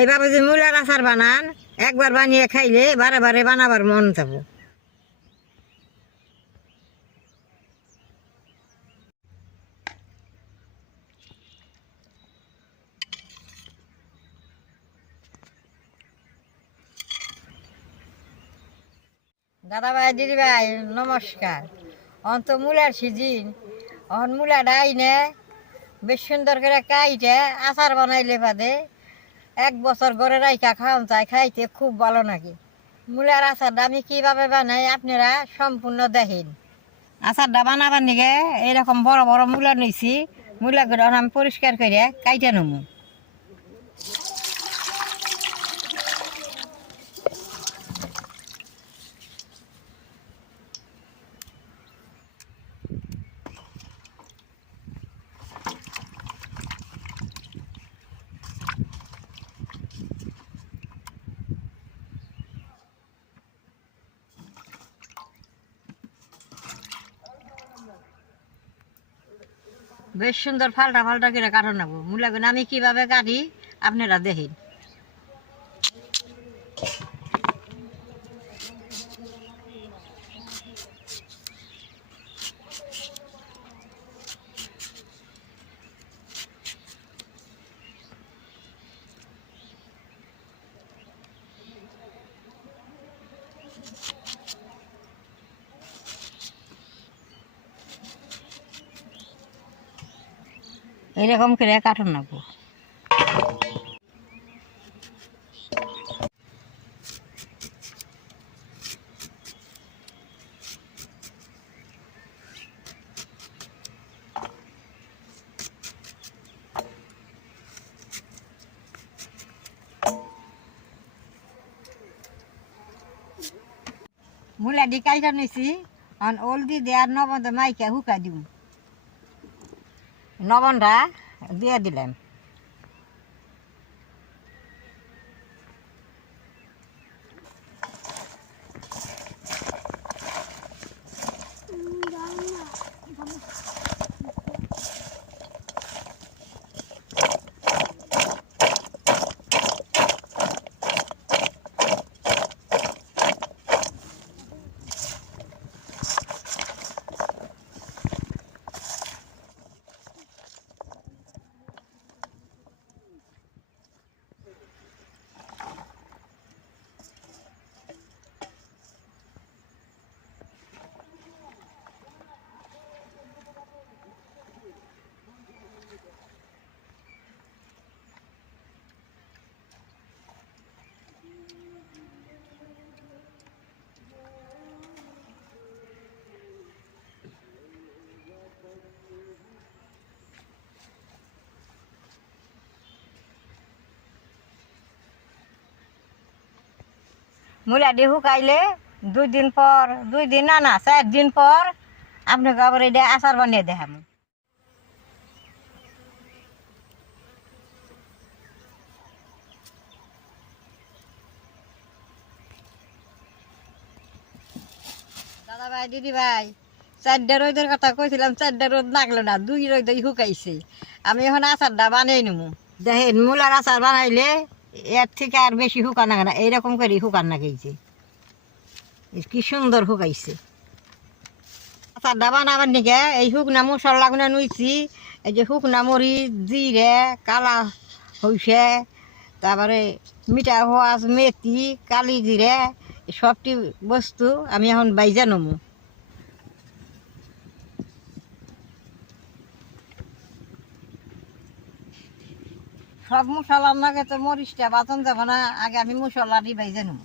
এইভাবে যে মূলার আচার বানান, একবার বানিয়ে খাইলে বারে বারে বানাবার মন যাব দাদা ভাই দিদি ভাই নমস্কার অন্ত মূলার সিজিন। অন মূলা ডাই নে বেশ সুন্দর করে কাইটে, আচার বানাইলে বাদে এক বছর ঘরে রাইকা খাওয়ান চাই, খাইতে খুব ভালো নাকি? মূলার আচারটা আমি কীভাবে বানাই আপনারা সম্পূর্ণ দেখেন। আচারটা বানাবার নিগে এরকম বড় বড় মূলা নিছি, মূলাগুলো আমি পরিষ্কার করে কাইটা নেব বেশ সুন্দর ফালটা ফালটা করে কাটো নেব মূলাগুলো আমি কীভাবে কাটি? আপনারা দেখেন। এরকম করে কাটো নেব মূলা দি কাইটা নিছি অন ওলদি দেওয়ার নবন্ধ মাইকা হুকা দিব নবনটা দিয়ে দিলাম মূলাটি শুকাইলে দুই দিন পর দুই দিন না না চার দিন পর আপনাকে আবার এটা আচার বানিয়ে দেখাম দাদা ভাই দিদি ভাই চারটা রোদের কথা কইছিলাম চারটা রোদ লাগল না দুই রোদই শুকাইছে। আমি এখন আচারটা বানিয়ে নেব দেখেন মূলার আচার বানাইলে এর থেকে আর বেশি শুকান না, এইরকম করে শুকান না গেছে। কি সুন্দর শুকাইছে। আচারটা বানাবার নিকে এই শুকনা মশলা গুনা নুইছি, এই যে শুকনা মরিচ, জিরে, কালা হইছে তারপরে মিঠা হোয়াজ মেথি, কালি জিরে সবটি বস্তু আমি এখন বাইজা নমু। সব মশলার নাগে তো মরিচটা বাতন যাবে না, আগে আমি মশলাটি বাইজে নেব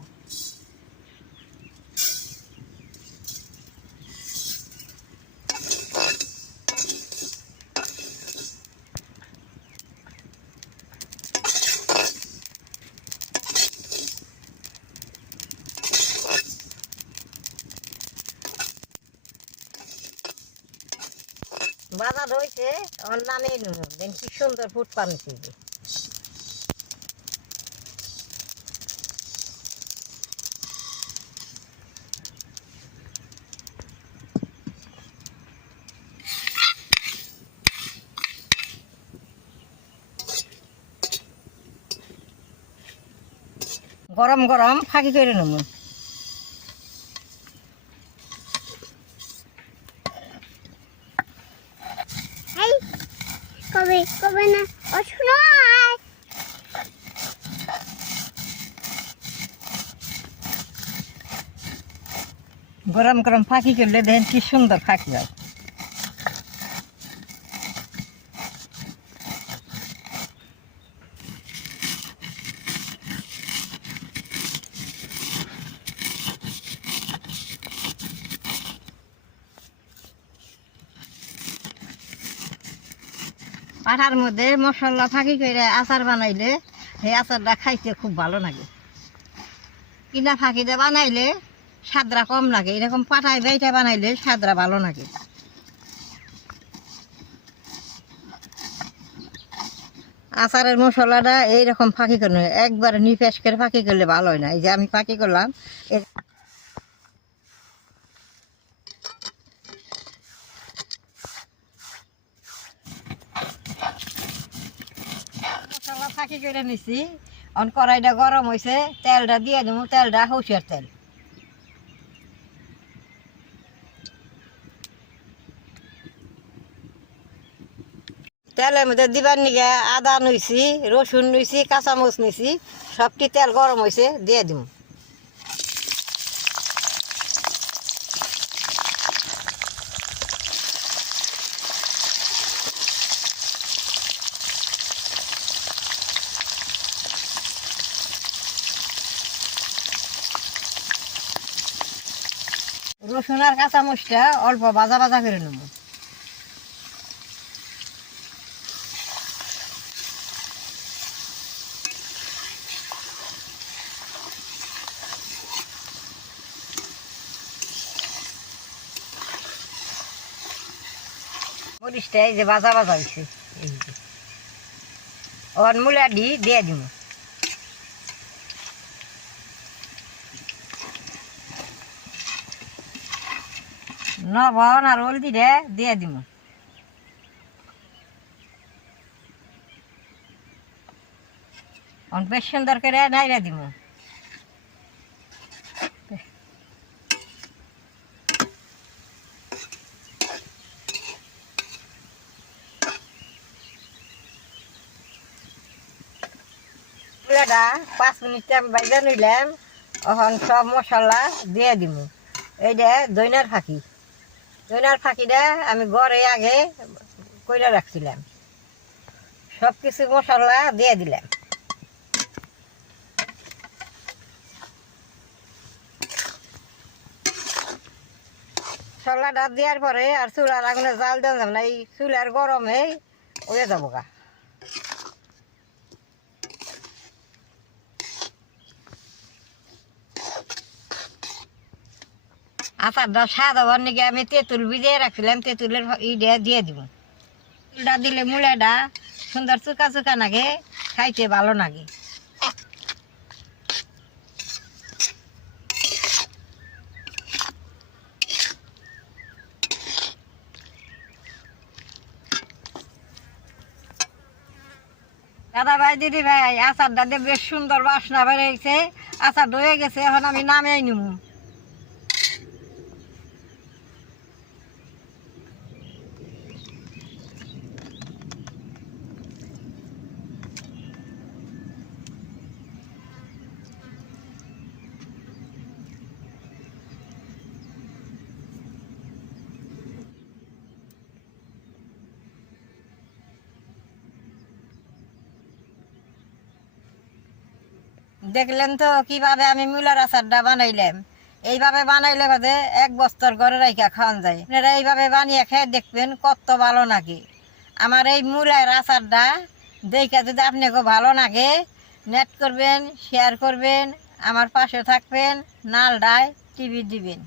বাজার হয়েছে আমার নামে নেব সুন্দর ফুট পানিছি গরম গরম ফাঁকি করে নেব। কবে কবে না? গরম গরম ফাঁকি করলে দেখেন কি সুন্দর ফাঁকি হয়। পাঠার মধ্যে মশলা ফাঁকি করে আচার বানাইলে সেই আচারটা খাইতে খুব ভালো লাগে। কিনা ফাঁকিতে বানাইলে স্বাদরা কম লাগে, এরকম পাঠায় বাইটা বানাইলে স্বাদরা ভালো লাগে। আচারের মশলাটা এইরকম ফাঁকি করলে, একবার নিপেশ করে ফাঁকি করলে ভালো হয় না। এই যে আমি ফাঁকি করলাম ফাঁকি করে নিছি। অন কড়াইটা গরম হয়েছে তেলটা দিয়ে দেবো তেলটা হৌসের তেল। তেলের মধ্যে দিবার নিগে আদা নইছি, রসুন নইছি, কাঁচামরিচ নিছি সবটি তেল গরম হয়েছে দিয়ে দিব রসুন আর কাঁচামরিচটা অল্প ভাজা ভাজা করে নেব। মরিচটা এই যে ভাজা ভাজা হয়েছে এই যে। ওর মূলা দি, দিয়ে দিব। লবণ আর হলদি রে, দিয়ে দিব বেশ সুন্দর করে নাইরা দিব পুরাটা পাঁচ মিনিট টাইম বাইজা নিলাম, এখন সব মশলা দিয়ে দিব এই এইটা দইনার ফাঁকি। দইনার ফাঁকিটা আমি গড়ে আগে কইরা রাখছিলাম। সব কিছু মশলা দিয়ে দিলাম। মশলাটা দেওয়ার পরে আর চুলার আগুনে জাল দেওয়া যাবে না, এই চুলার গরমে ওয়ে যাব গা আচারটা স্বাদ হবার নাকি আমি তেঁতুল ভিজিয়ে রাখছিলাম তেঁতুলের ইটা দিয়ে দিব। তেঁতুলটা দিলে মূলাটা সুন্দর চুকা চুকা লাগে খাইতে ভালো লাগে দাদা ভাই, দিদি ভাই, আচারটা দিয়ে বেশ সুন্দর বাসনা বেড়েছে আচার হয়ে গেছে, এখন আমি নামেই নিবো দেখলেন তো কীভাবে আমি মূলার আচারটা বানাইলাম। এইভাবে বানাইলে বাদে এক বস্তর ঘরে রাইখা খাওয়ান যায়। আপনারা এইভাবে বানিয়ে খেয়ে দেখবেন কত ভালো নাকি আমার এই মূলার আচারটা দেখে যদি আপনাকে ভালো লাগে নেট করবেন শেয়ার করবেন, আমার পাশে থাকবেন নাল নালডায় টিভি দিবেন।